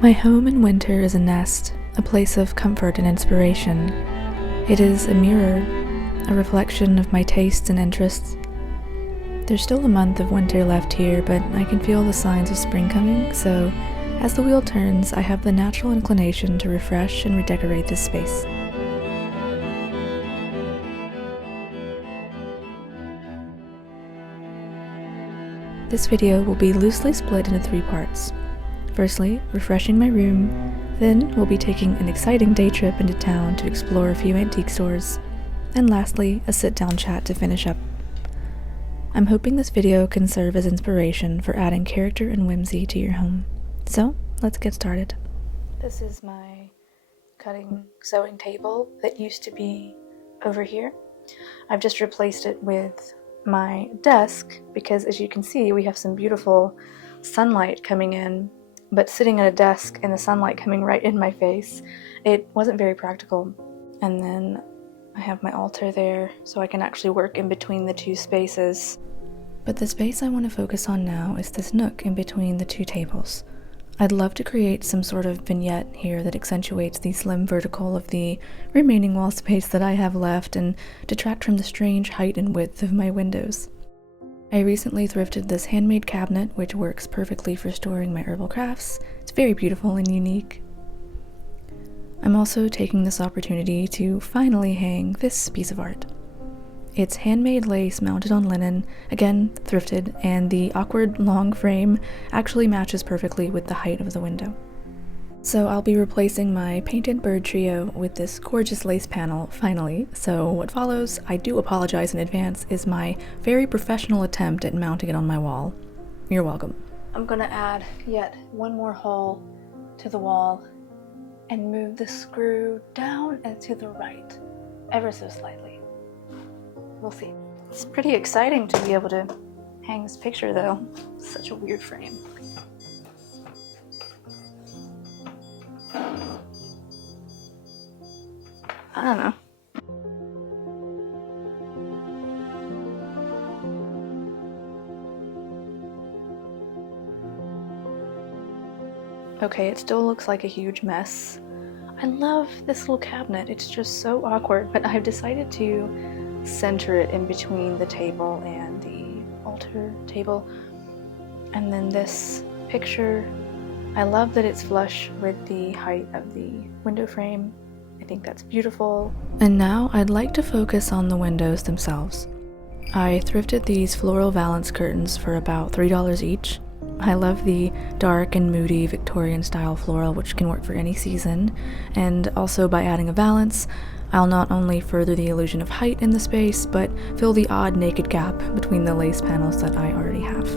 My home in winter is a nest, a place of comfort and inspiration. It is a mirror, a reflection of my tastes and interests. There's still a month of winter left here, but I can feel the signs of spring coming, so as the wheel turns, I have the natural inclination to refresh and redecorate this space. This video will be loosely split into 3 parts. Firstly, refreshing my room, then we'll be taking an exciting day trip into town to explore a few antique stores, and lastly, a sit-down chat to finish up. I'm hoping this video can serve as inspiration for adding character and whimsy to your home. So, let's get started. This is my sewing table that used to be over here. I've just replaced it with my desk because, as you can see, we have some beautiful sunlight coming in, but sitting at a desk and the sunlight coming right in my face, it wasn't very practical. And then I have my altar there so I can actually work in between the 2 spaces. But the space I want to focus on now is this nook in between the 2 tables. I'd love to create some sort of vignette here that accentuates the slim vertical of the remaining wall space that I have left and detract from the strange height and width of my windows. I recently thrifted this handmade cabinet, which works perfectly for storing my herbal crafts. It's very beautiful and unique. I'm also taking this opportunity to finally hang this piece of art. It's handmade lace mounted on linen, again thrifted, and the awkward long frame actually matches perfectly with the height of the window. So I'll be replacing my painted bird trio with this gorgeous lace panel, finally. So what follows, I do apologize in advance, is my very professional attempt at mounting it on my wall. You're welcome. I'm gonna add yet one more hole to the wall and move the screw down and to the right, ever so slightly. We'll see. It's pretty exciting to be able to hang this picture, though. It's such a weird frame. I don't know. Okay, it still looks like a huge mess. I love this little cabinet. It's just so awkward, but I've decided to center it in between the table and the altar table. And then this picture, I love that it's flush with the height of the window frame. I think that's beautiful. And now I'd like to focus on the windows themselves. I thrifted these floral valance curtains for about $3 each. I love the dark and moody Victorian style floral, which can work for any season, and also by adding a valance, I'll not only further the illusion of height in the space, but fill the odd naked gap between the lace panels that I already have.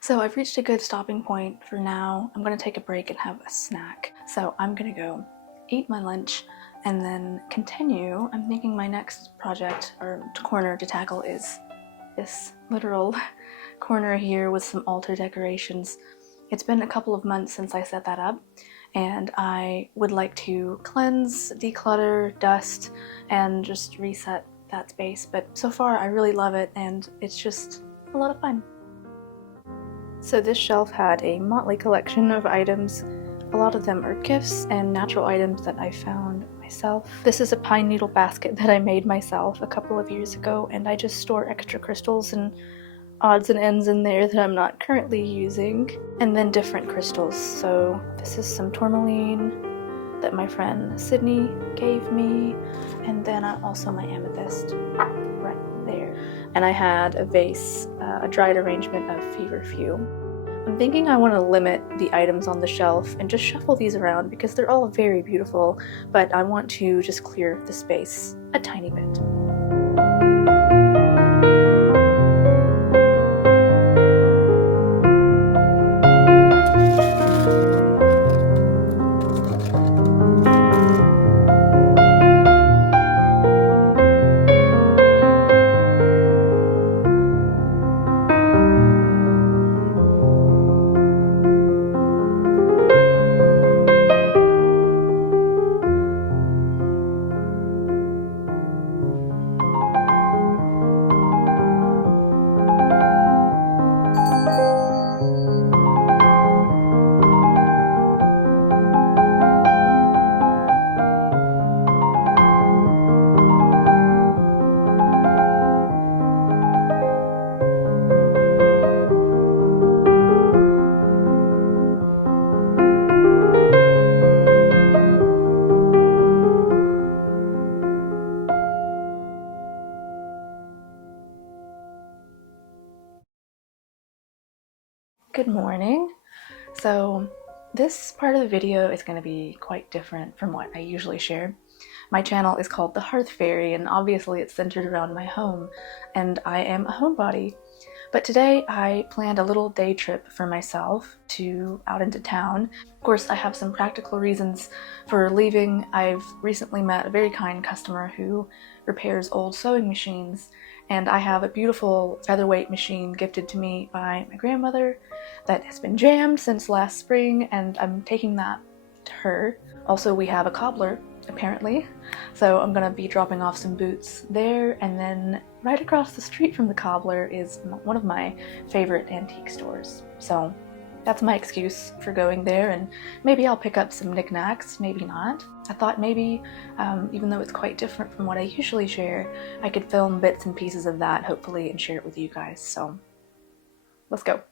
So I've reached a good stopping point for now. I'm gonna take a break and have a snack. So I'm gonna go eat my lunch and then continue. I'm thinking my next project or corner to tackle is this literal corner here with some altar decorations. It's been a couple of months since I set that up, and I would like to cleanse, declutter, dust, and just reset that space. But so far I really love it, and it's just a lot of fun. So this shelf had a motley collection of items. A lot of them are gifts and natural items that I found myself. This is a pine needle basket that I made myself a couple of years ago, and I just store extra crystals and odds and ends in there that I'm not currently using, and then different crystals. So this is some tourmaline that my friend Sydney gave me, and then also my amethyst right there. And I had a vase, a dried arrangement of feverfew. I'm thinking I want to limit the items on the shelf and just shuffle these around because they're all very beautiful, but I want to just clear the space a tiny bit. Good morning. So this part of the video is going to be quite different from what I usually share. My channel is called The Hearth Fairy, and obviously it's centered around my home, and I am a homebody. But today I planned a little day trip for myself out into town. Of course, I have some practical reasons for leaving. I've recently met a very kind customer who repairs old sewing machines, and I have a beautiful featherweight machine gifted to me by my grandmother that has been jammed since last spring, and I'm taking that to her. Also, we have a cobbler, apparently, so I'm gonna be dropping off some boots there, and then right across the street from the cobbler is one of my favorite antique stores. So that's my excuse for going there, and maybe I'll pick up some knickknacks, maybe not. I thought maybe, even though it's quite different from what I usually share, I could film bits and pieces of that, hopefully, and share it with you guys. So let's go.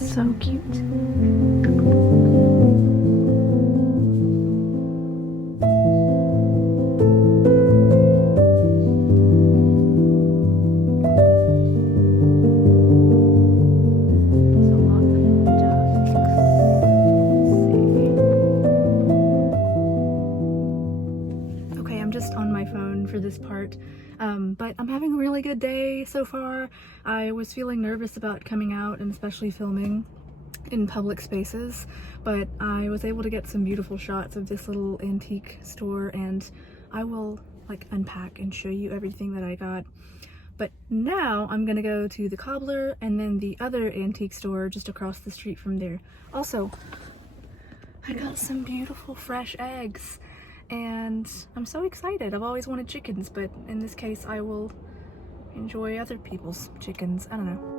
So cute. Okay, I'm just on my phone for this part, but I'm having a really good day so far. I was feeling nervous about coming out and especially filming in public spaces, but I was able to get some beautiful shots of this little antique store, and I will unpack and show you everything that I got. But now I'm gonna go to the cobbler and then the other antique store just across the street from there. Also, I got some beautiful fresh eggs, and I'm so excited. I've always wanted chickens, but in this case I will enjoy other people's chickens. I don't know.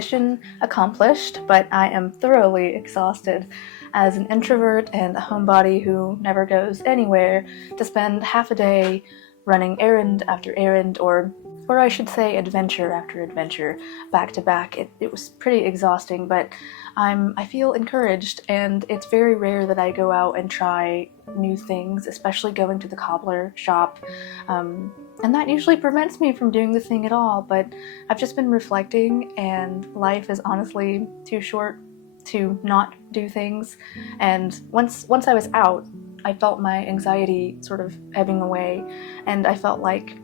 mission accomplished, but I am thoroughly exhausted as an introvert and a homebody who never goes anywhere to spend half a day running errand after errand, or I should say adventure after adventure, back to back. It was pretty exhausting, but I feel encouraged, and it's very rare that I go out and try new things, especially going to the cobbler shop. And that usually prevents me from doing the thing at all, but I've just been reflecting, and life is honestly too short to not do things. And once I was out, I felt my anxiety sort of ebbing away, and I felt like,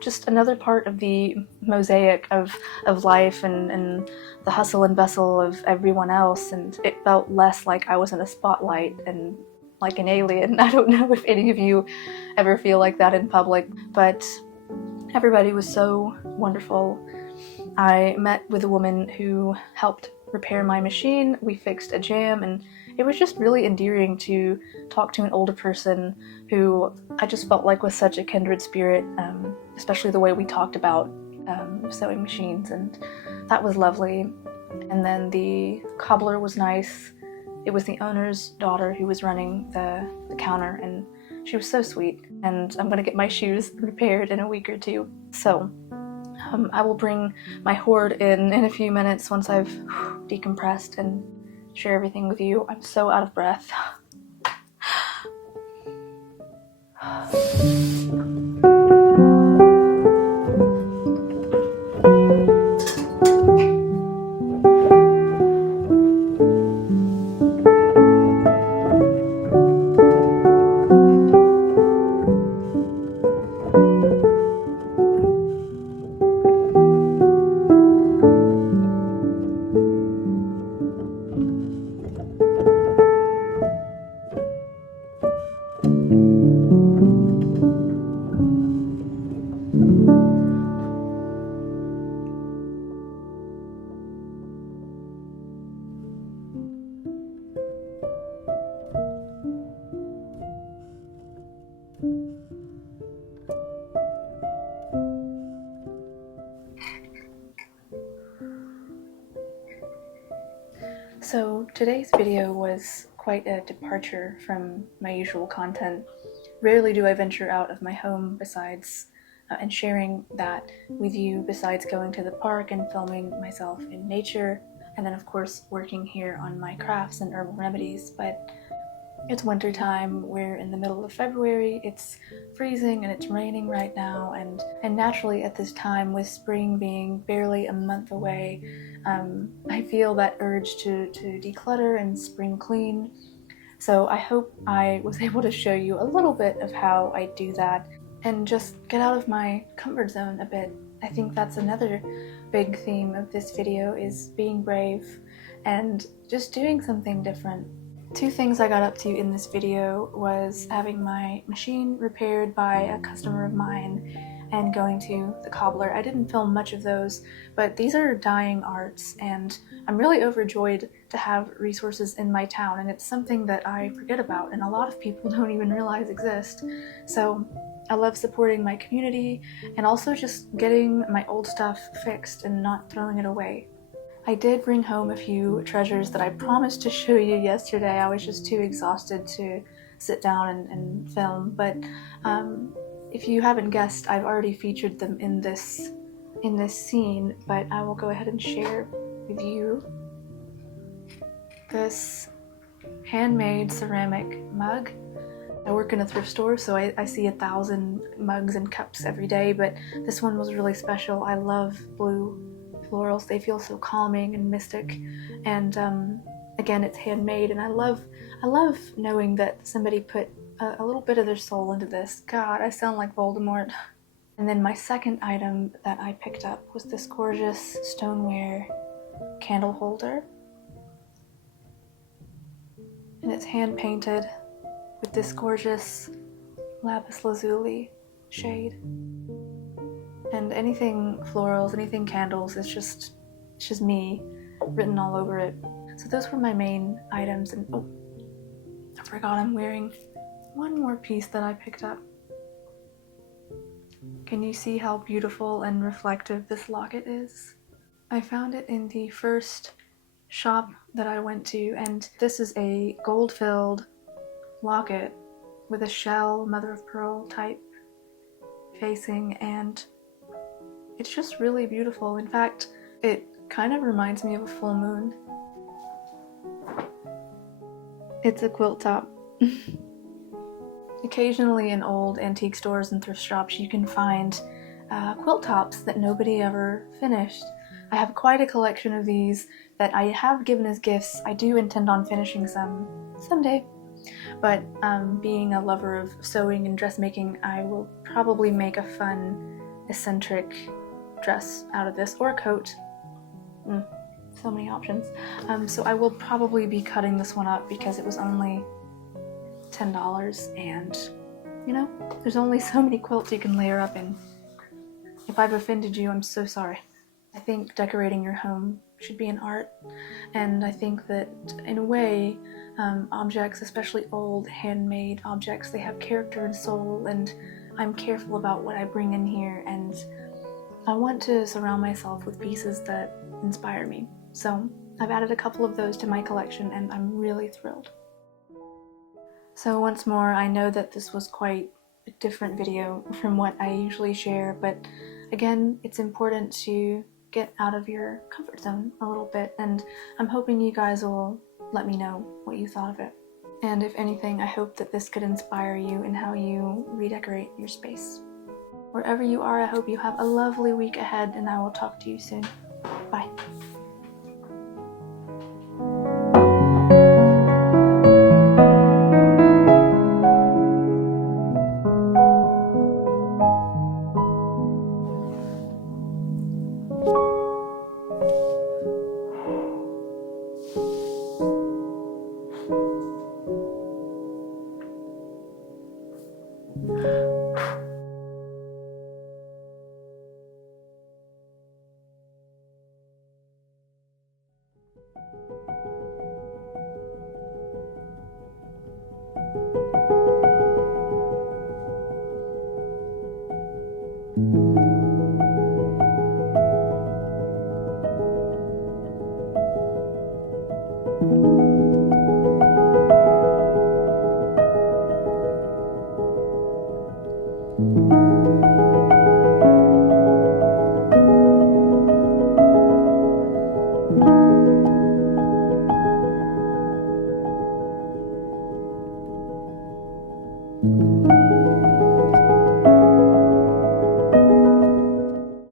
just another part of the mosaic of life and the hustle and bustle of everyone else, and it felt less like I was in a spotlight and like an alien. I don't know if any of you ever feel like that in public, but everybody was so wonderful. I met with a woman who helped repair my machine. We fixed a jam, and it was just really endearing to talk to an older person who I just felt like was such a kindred spirit, especially the way we talked about sewing machines, and that was lovely. And then the cobbler was nice. It was the owner's daughter who was running the counter, and she was so sweet. And I'm gonna get my shoes repaired in a week or two. So I will bring my hoard in a few minutes once I've decompressed and share everything with you. I'm so out of breath. So today's video was quite a departure from my usual content. Rarely do I venture out of my home besides and sharing that with you, besides going to the park and filming myself in nature, and then of course working here on my crafts and herbal remedies. But it's winter time, we're in the middle of February, it's freezing and it's raining right now, and naturally at this time, with spring being barely a month away, I feel that urge to declutter and spring clean. So I hope I was able to show you a little bit of how I do that and just get out of my comfort zone a bit. I think that's another big theme of this video, is being brave and just doing something different. Two things I got up to in this video was having my machine repaired by a customer of mine and going to the cobbler. I didn't film much of those, but these are dying arts, and I'm really overjoyed to have resources in my town, and it's something that I forget about and a lot of people don't even realize exist. So I love supporting my community and also just getting my old stuff fixed and not throwing it away. I did bring home a few treasures that I promised to show you yesterday. I was just too exhausted to sit down and film, but if you haven't guessed, I've already featured them in this scene, but I will go ahead and share with you this handmade ceramic mug. I work in a thrift store, so I see 1,000 mugs and cups every day, but this one was really special. I love blue florals. They feel so calming and mystic, and again, it's handmade, and I love knowing that somebody put a little bit of their soul into this. God, I sound like Voldemort. And then my second item that I picked up was this gorgeous stoneware candle holder, and it's hand painted with this gorgeous lapis lazuli shade. And anything florals, anything candles, it's just me written all over it. So those were my main items, and oh, I forgot I'm wearing one more piece that I picked up. Can you see how beautiful and reflective this locket is? I found it in the first shop that I went to, and this is a gold-filled locket with a shell, mother of pearl type facing, and it's just really beautiful. In fact, it kind of reminds me of a full moon. It's a quilt top. Occasionally in old antique stores and thrift shops you can find quilt tops that nobody ever finished. I have quite a collection of these that I have given as gifts. I do intend on finishing some someday, but being a lover of sewing and dressmaking, I will probably make a fun, eccentric dress out of this, or a coat. So many options. So I will probably be cutting this one up because it was only $10, and you know, there's only so many quilts you can layer up in. If I've offended you, I'm so sorry. I think decorating your home should be an art, and I think that in a way, objects, especially old handmade objects, they have character and soul, and I'm careful about what I bring in here, and I want to surround myself with pieces that inspire me. So I've added a couple of those to my collection, and I'm really thrilled. So once more, I know that this was quite a different video from what I usually share, but again, it's important to get out of your comfort zone a little bit, and I'm hoping you guys will let me know what you thought of it. And if anything, I hope that this could inspire you in how you redecorate your space. Wherever you are, I hope you have a lovely week ahead, and I will talk to you soon. Bye.